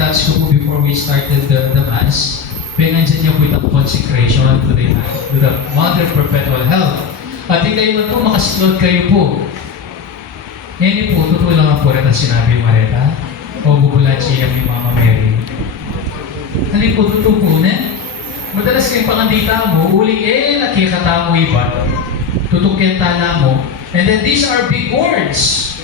na-touch ko po before we started the Mass, kaya nandiyan niya po itong consecration to the Mother Perpetual Health. At kayo na po, makaslot kayo po. Ngayon po, totoo lang po rin ang sinabi yung Mareta, o bubulachi yung Mama Mary. Hindi po, totoo po na. Madalas kayong pangandita mo, uling nakikata mo iba, tutok yung tala mo, and then these are big words.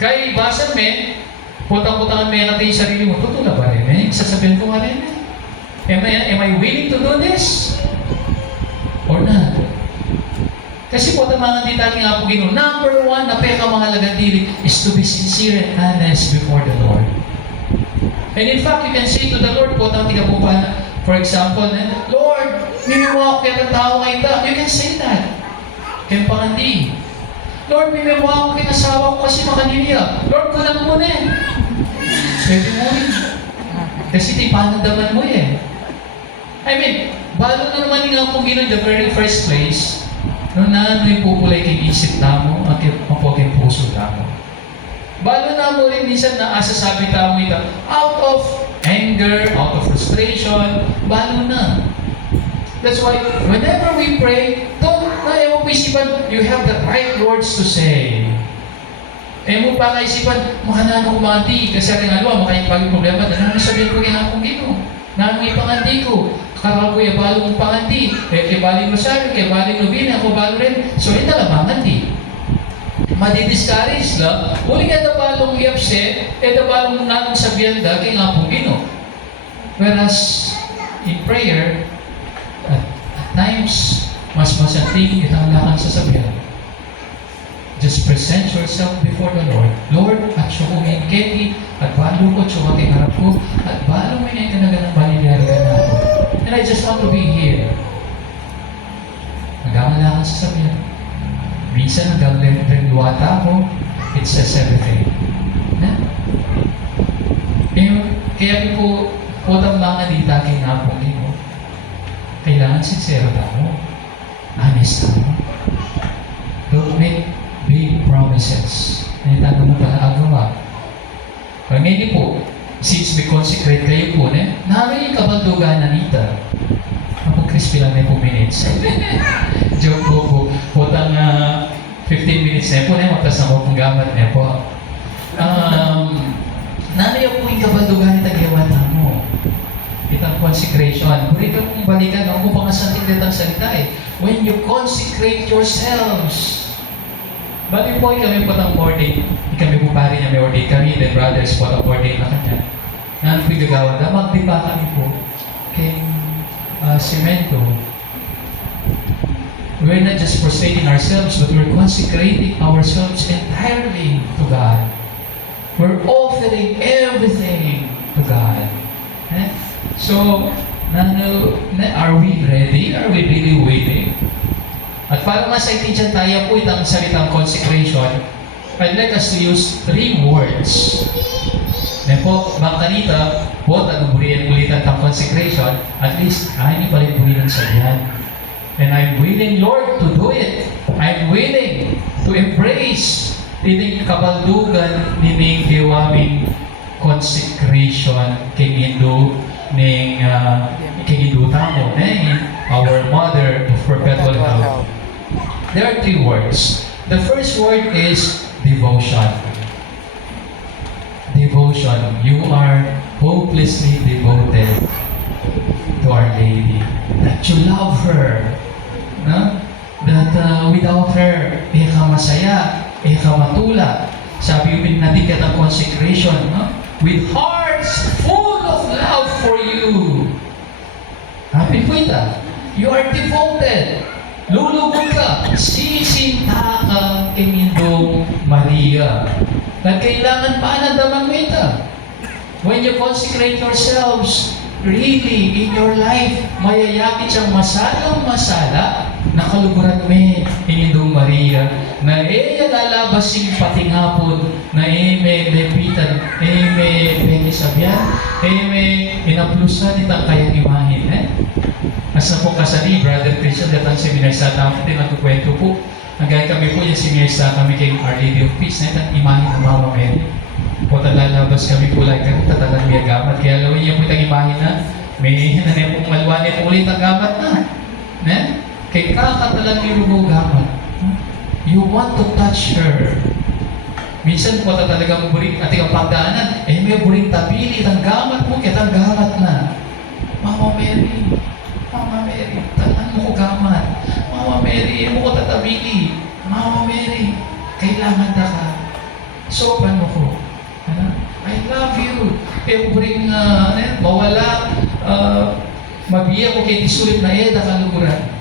Kaya ibasa me, putang-putang may natin yung sarili mo, totoo na ba rin sasabihin ko nga rin am I willing to do this? Or not? Kasi po, mga dito aking apo Ginoo, number one na pinakamahalagang dili is to be sincere and honest before the Lord. And in fact, you can say to the Lord po, tiga po pa, for example, Lord, mimiwa ko kaya ng tao kayo ta. You can say that. Kaya pangandi. Lord, mimiwa ko kaya nasawa ko kasi makaniliya. Lord, kulang mo na Pwede mo rin. Kasi di panadaman mo I mean, balo na naman nga po Ginoo in the very first place, no na yung pupulay kay isip tamo, at po kay puso tamo. Balo na mo rin minsan na asasabi tamo ito, out of anger, out of frustration, balo na. That's why, whenever we pray, don't na ewan po isipan, you have the right words to say. Mo pa kaisipan, makanano ko mati, kasi rin alam, makayipagin problema, na sabihin ko kaya akong Ginoo. Namin ipangandi ko, karaw ko balo mong pangandi, kaya baling rosaryo, kaya baling nobina, ako balo rin. So, ito lang pangandi. Madi-discourage lang, uli ka na balong iapse, ito balong nanong sabihan da, kaya nga pong Ginoo. Whereas, in prayer, at times, mas masanting itang lakang sasabihan. Just present yourself before the Lord. Lord, at siya kong inketi, at balo ko, siya kong harap ko, at balo mo yung kanaga ng balilari ka na ako. And I just want to be here. Nagkamalakan sa sabihan. Minsan hanggang luwata ako, it says everything. Kaya po, potang mga dita kay napong mo, kailangan sincero mo, honest mo. Don't make big promises. Naitago mo pala agawa. Kaya ngayon po, since may consecrate kayo po, namin yung kabaldugan na nita. Kapag crispy lang na po minutes. Joke po. Potang 15 minutes na po, matas na po kung gamat na po. Nanay po yung kabaldugan na tagawata mo. Itang consecration. Kung ito kong balikan, ako pa nga santig na salita when you consecrate yourselves, bali po kami po ng ordain. Kami po pari niya may ordain kami, then brothers po ang ordain na kanya. Naan po'y gagawa na, magdiba kami po kay semento. We're not just forsaking ourselves, but we're consecrating ourselves entirely to God. We're offering everything to God. So, are we ready? Are we really waiting? At para masaintindihan tayo po itang salitang consecration, I'd like us to use 3 words. Po, bangkanita, po, burian-bulitan ng consecration, at least, hindi pa rin bulitan sa yan. And I'm willing, Lord, to do it. I'm willing to embrace ining kabaldugan nining diwaming consecration kay Indo ning kay Indo tamo, our Mother of Perpetual Health. There are 3 words. The first word is devotion. Devotion. You are hopelessly devoted to Our Lady. That you love her. No? That without her, ka masaya, ka matula. Sabi yung pinadikat ng consecration, no? With hearts full of love for you. Happy po ita. You are devoted. Lulubog ka. Sisinta ka kay Mindong Maria. Nagkailangan paanadaman mo ita. When you consecrate yourselves, really, in your life, mayayakit siyang masalang-masala na kaluguran me, Mindong Maria, na lalabas yung patingapon, na may lepitan, may pengisabyan, may inaplusan itang kayang imahin, Asa po kasali, Brother Christian, datang seminar sa tamo, din nagkukwento po. Hanggang kami po yung seminar sa kami kay Our Lady of Peace, na itang imahin ng Mama Mary. Po talalabas Tapos kami po like, kami tatalang may gamat. Kaya gawin niyo po itang imahin na may nanay pong malwani po ulit ang gamat na. Kay kakatalang may rubo gamat. You want to touch her. Minsan po talagang buring ating ang pagdaanan, may buring tabili, itang gamat mo, kitang gamat na. Mama Mary, talaan mo ko gamat. Mama Mary, mo ko tatabili. Mama Mary, kailangan na ka. Sopan mo ko. I love you. Buring mawala, mabiya ko kay tisulit na kaluguran.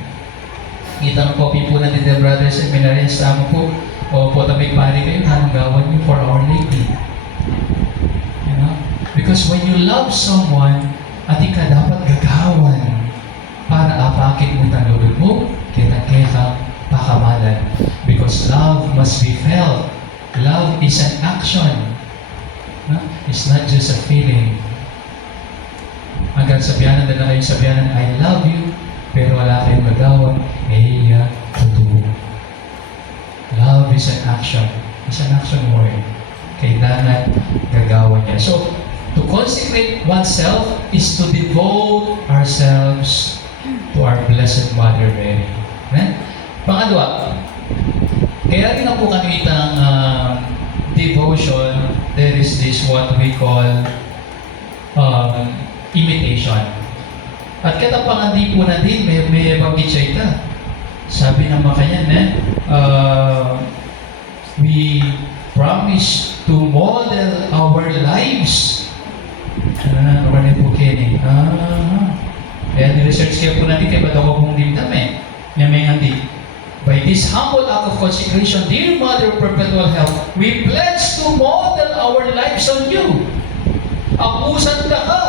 Itang copy po natin the brothers and minarians tama po. O po tabig pari kayo, hanagawan niyo for Our Lady. Because when you love someone, ati ka dapat gagawan para apakin mo itang lulod mo, kita-kita pakamalan. Because love must be felt. Love is an action. It's not just a feeling. Hanggang sabihanan na kayo sabihanan, I love you, pero wala kayong magawan, totoo. Love is an action. It's an action word. Kailangan gagawan niya. So, to consecrate oneself is to devote ourselves to our Blessed Mother Mary. Pangalawa, kaya rin po kami itang devotion, there is this what we call imitation. At katapangandi po na din, may banggit siya ita. Sabi ng mga kanyan, we promise to model our lives. Ano po Kenny? Kaya ni-research kayo po natin kaya ba't ako pong dimdam Niya may handi. By this humble act of consecration, dear Mother of Perpetual Health, we pledge to model our lives on you. Apusan ka ka.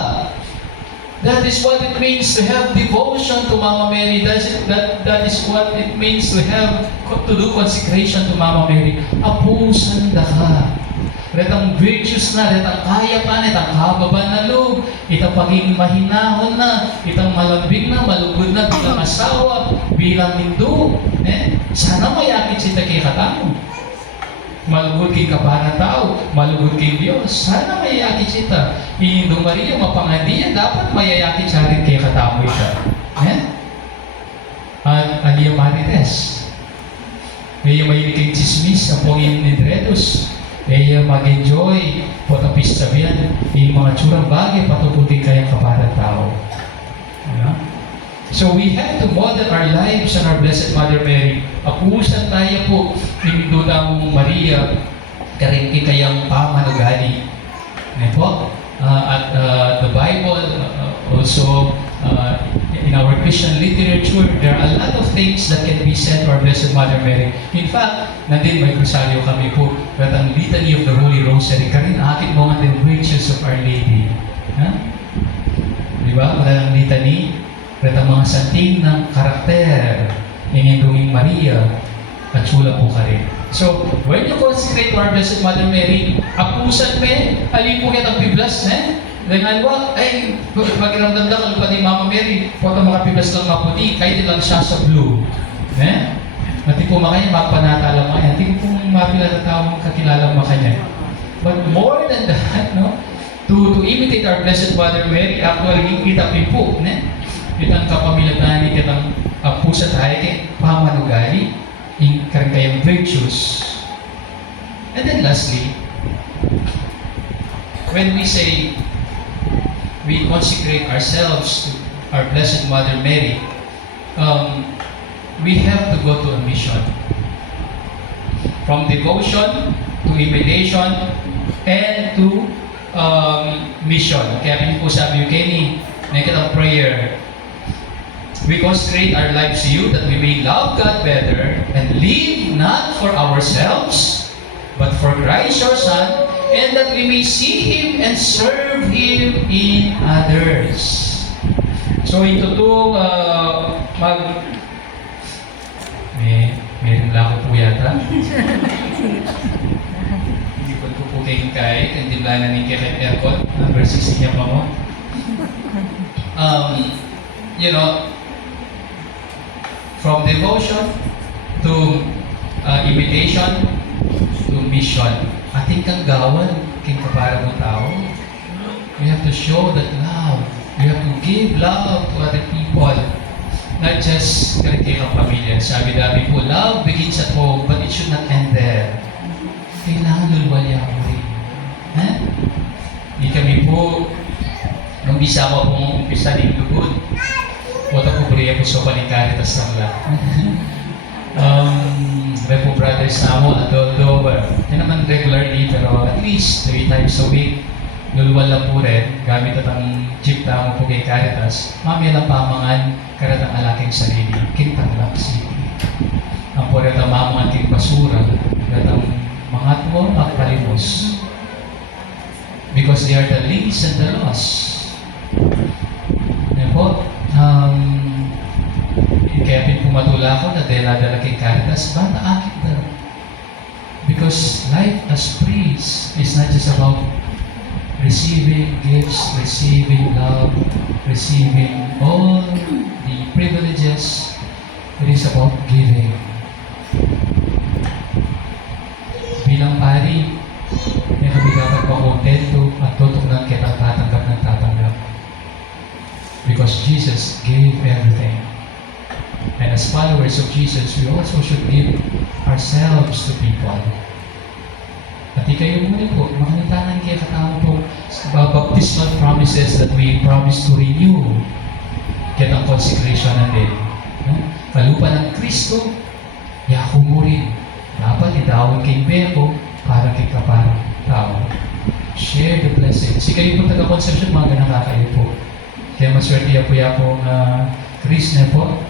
That is what it means to have devotion to Mama Mary. That is what it means to do consecration to Mama Mary. Apusan da ka. Retang virtues na, retang kaya pa, retang kababan na loob, itang pagiging mahinahon na, itang malambing na, malugod na, bilang asawa, bilang hindu. Sana mayakit si kay katamo. Malugod kay kapana tao, malugod kay Diyos. Sana mayayakit sita. Hindu Maria, mapangadiyan, dapat mayayakit sa rin kay katamo ita. At Alia Marites. Kaya mahilig kay chismis, ang pongin ni Dredos. Kaya mag-enjoy, potapis sabihan, yung mga tsurang bagay, patututin kayang kapana tao. So we have to model our lives on our Blessed Mother Mary. Akusan tayo po, pinindudang Maria, karinti kayang pamanugali. Po? At the Bible, also in our Christian literature, there are a lot of things that can be said to our Blessed Mother Mary. In fact, nandin may Rosario kami po, but ang Litany of the Holy Rosary, karin akit mo nga the virtues of Our Lady. Diba? Wala ng litany, at ang mga santing ng karakter ng Induming Maria at sula po ka rin. So, when you consecrate to our Blessed Mother Mary, apusan alin po kitang piblas, Dengan wag, pakiramdam ka lupa ni Mama Mary, puwag mga piblas lang maputi, kahit lang siya sa blue. Mati po makanya, magpanatala makanya, hindi ko pong mapila na tao kakilala makanya. But more than that, to imitate our Blessed Mother Mary, actually, kita po, kitang kapamilatan, kitang pusa tayo, kay pamanugali, yung kayang virtues. And then lastly, when we say we consecrate ourselves to our Blessed Mother Mary, we have to go to a mission. From devotion to imitation and to mission. Kaya rin po sabi yung Kenny, nakikita prayer, we consecrate our lives to you that we may love God better and live not for ourselves, but for Christ your Son, and that we may see Him and serve Him in others. So ito meron lang ako po yata. Hindi ko po kayo kahit, hindi ba na ni Kevin Aircon, number 16 niya pa mo. From devotion to imitation to mission. Ating kang gawan, king kapara mo tao. show that love. You have to give love to other people. Not just kanilang pamilya. Sabi-dabi po, love begins at home, but it should not end there. Kailangan lulwalya mo rin. Ha? Hindi kami po, nung bisa ko pong umpisa ng lugod, wata po buriya po sa panikaritas ng lahat. May po brothers na mo, although, hindi naman regularly, pero at least 3 times a week, lulwal lang po rin, gamit at ang jeep na mo po kay Caritas, mamaya lang pamangan, karatang alaking sarili, kintang lang city. Ang po rin ang mamangan king basura, karatang mangat mo, magpalimos. Because they are the least and the lost. Yan po, kaya pumatula ko na dala-dala kay Caritas, bata akit daw. Because life as priest is not just about receiving gifts, receiving love, receiving all the privileges. It is about giving. Bilang pari, may kami dapat makontento at tutunan kita tatanggap ng tatanggap. Because Jesus gave everything. And as followers of Jesus, we also should give ourselves to people. At ikayo muna po, makalitangan kaya katao po sa baptismal promises that we promise to renew. Kaya ang consecration natin. Kalupa ng Kristo, yako mo rin. Dapat itawag kay Beko para kay kaparang tao. Share the blessings. Ikayo po taga-conception, mga nakakayo po. Kaya maswerte po yapong Chris na po.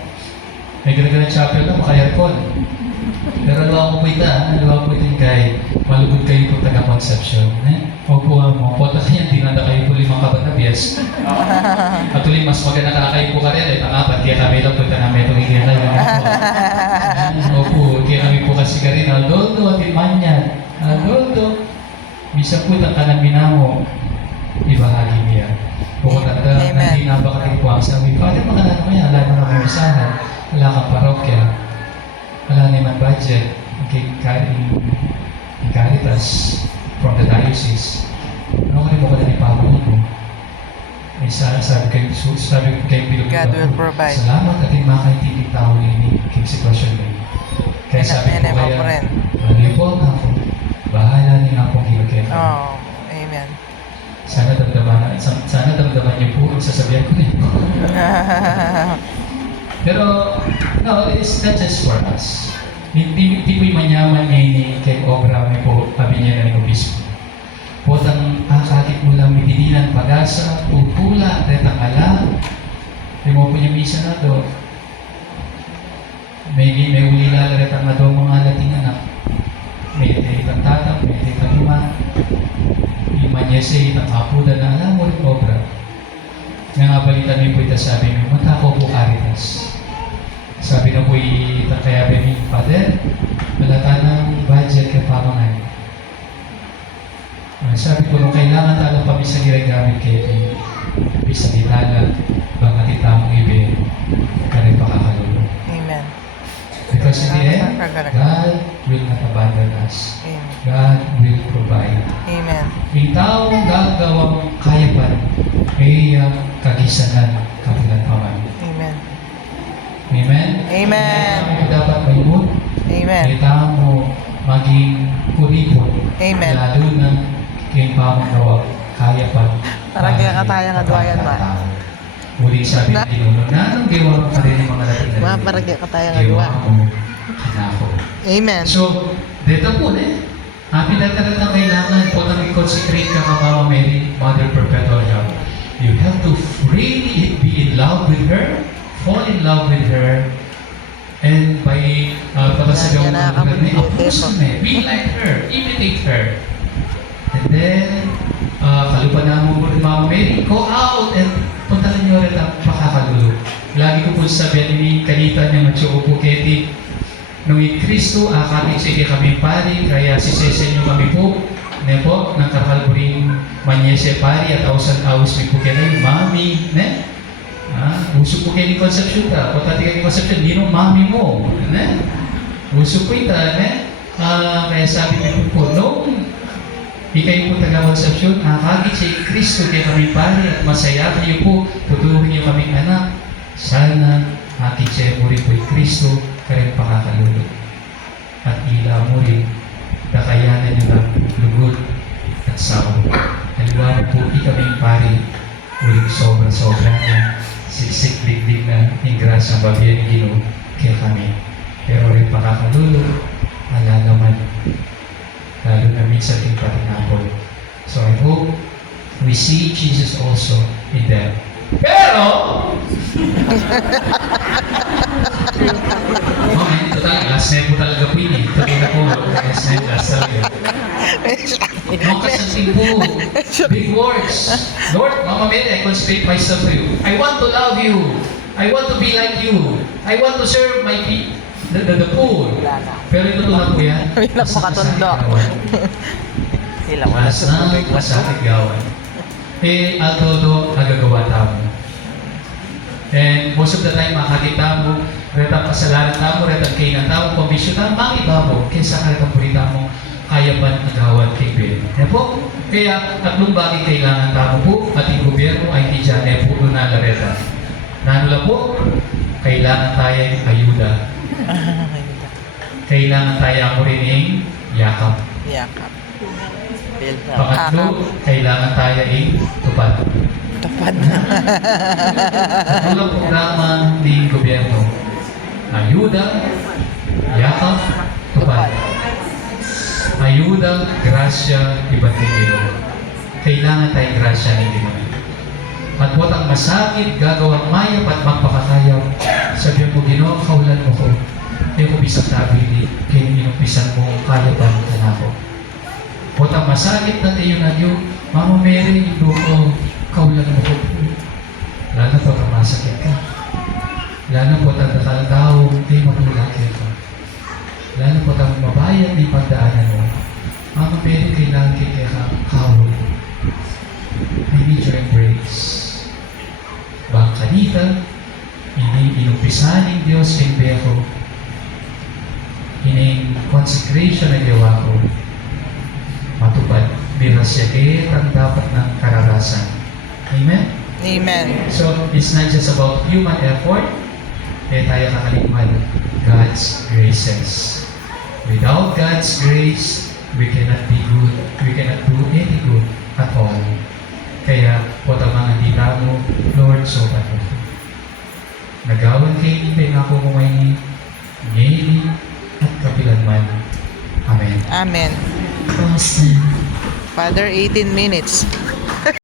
May ganda-ganda chapel na, maka-aircon. Pero luwa ko po ito kay malugod kayo po taga-conception. Opo mo, po kaya dinanda kayo po 5 kabatabias. At tuloy, mas maganda kayo po ka rin. Pangapat, kaya kami lang po ito namin itong hindi na. Opo, kaya kami po kasi ka rin. Aldoldo, atin man yan. Aldoldo. Misa po itang kanamina mo. Ibahagi niya. Kung hindi na ba kayo po ang sabi, Father, makalala mo yan. Wala na kami misahan. Wala kang parokya. Wala naman budget. Kay Caritas from the diocese. Ano ka rin mo ka na ipapagod mo? Sabi ko kayo Pilipino. God will provide. Salamat at yung makaintindig tao ni King sitwasyon mo. Kaya sabi ko kaya, malipol na ako. Bahala niyo nga pong hilagyan. Oh, amen. Sana damdaman niyo po ang sasabihan ko niyo. Pero, no, it's not just for us. Hindi po yung manyaman ni kay Obra, may po pabinya na ng obispo. Potang akakit mo lang mididinan pag-asa, pupula, retang ala. Yung mo po niya misa na do. May ulila retang na do mga lating anak. May itang tatang, may itang ima. Yung manyese, itang apuda na alam mo rin Obra. Nga nga balitan mo po ito sabi mo, matako po Caritas. Sabi na po kaya ni Father, wala ng budget kay pamangan. Sabi ko, nung kailangan talang kami sa ginagamit kayo, bisa nilala, bang atitamong ibe, kaya pakakalulong. Amen. Because in the end, God will not abandon us. Amen. God will provide. Amen. Yung taong gagawang kaya pa, ay kagisanan kapilan paman. Amen. Amen? Amen. Kaya dapat may mood. Amen. Kailangan mo maging kuripon. Amen. Lalo na kayong pamagawa, kaya pa. Parang kaya kataya nga duwayan ba? Muli sabi ng Pinuno, nanong gawa pa rin yung mga natin na Parang kaya kataya nga duwa. mo, kinako. Amen. So, dito po pinagkakalang kailangan po nang i-consecrate ka ka Mama Mary, Mother Perpetual Help. You have to really be in love with her, fall in love with her, and by patasagaw be like her, imitate her. And then, kalupan na mo rin Mama Mary, go out and punta nyo rin ang makakalulog. Lagi ko po sabihin ni kanita niya Macho Puketi, nung Kristo, kami sige kami pari, kaya sisesen nyo kami po, po, ng kakalburing manyese pari at ausan-aus mi po kayo, mami, uso po kayo ni Concepcion ta, o tati kayo ni Concepcion, ninong mami mo, uso po ita, kaya sabi ko po, nung Ikay po taga-konsepsyon, nakakagit sa Kristo kaya kami pare at masaya kayo po, tuturuan niyo kaming anak. Sana aking siya mo rin po'y Kristo, kaya pakakalulog. At ila mo rin, kakayanan niyo ng lugod at sawa. Halimbawa po, ikaming pare, uling sobra-sobra na siksik-digdig na yung grasa babiyan ni Ginoo kaya kami. Pero rin pakakalulog, alalaman, lalo na minsan yung patinapol. So I hope we see Jesus also in them. Pero, okay, total, last night po talaga po yun eh. Talaga po, last night, last talaga. Mga kasansin po, big words. Lord, Mama Mary, I consecrate myself to you. I want to love you. I want to be like you. I want to serve my people. The poor. Pero ito na po yan. Ilang makatundo. Ilang Malas na masatig gawan. Eh, altodo, agagawa tamo. And most of the time, makakita mo, retang kasalanan tamo, retang kainan tamo, pambisyo tamo, makiba mo, kaysa karitang pulita mo, kaya man agawan kay Ben. Yan po. Kaya, tatlong bagay kailangan tamo po, ating gobyerno ay hindi dyan, po na lareta. Nanula po, kailangan tayong ayuda. Kailangan tayo ang urining yakap. Yakap. Pangatlo, kailangan tayo ay tupad. Tupad. Walang programa ng gobyerno. Ayuda, yakap, tupad. Ayuda, grasya, iba't Ginoo. Kailangan tayo grasya ng Ginoo. At what ang masakit, gagawang mayap at magpakakayaw. Sabihan mo, Ginoo, kaulan mo ko. Kaya ko bisang tabili, kaya inupisan mo, kaya ba ang ako. What ang masakit na tayo na Diyo, Mama Mary, hindi ko, kaulan mo ko. Lalo po ang masakit ka. Lalo po ang nakalagaw, di matulakit ka. Lalo po ang mabayad, di pagdaanan mo. Mama Mary, kailangan kaya ka, kawal. I need your embrace. Baka dita, inumpisan ng Diyos kay Beko, ining consecration na gawa ko, matupad, biras siya kaya ang dapat ng kararasan. Amen? Amen. So, it's not just about human effort, kaya tayo kakalimpan God's graces. Without God's grace, we cannot be good, we cannot do any good at all. Kaya, po mga dita mo, Lord, so paano? Nagawan kayo ni Pengako kumaini, ngayon at kapilanman. Amen. Amen. Boston. Father, 18 minutes.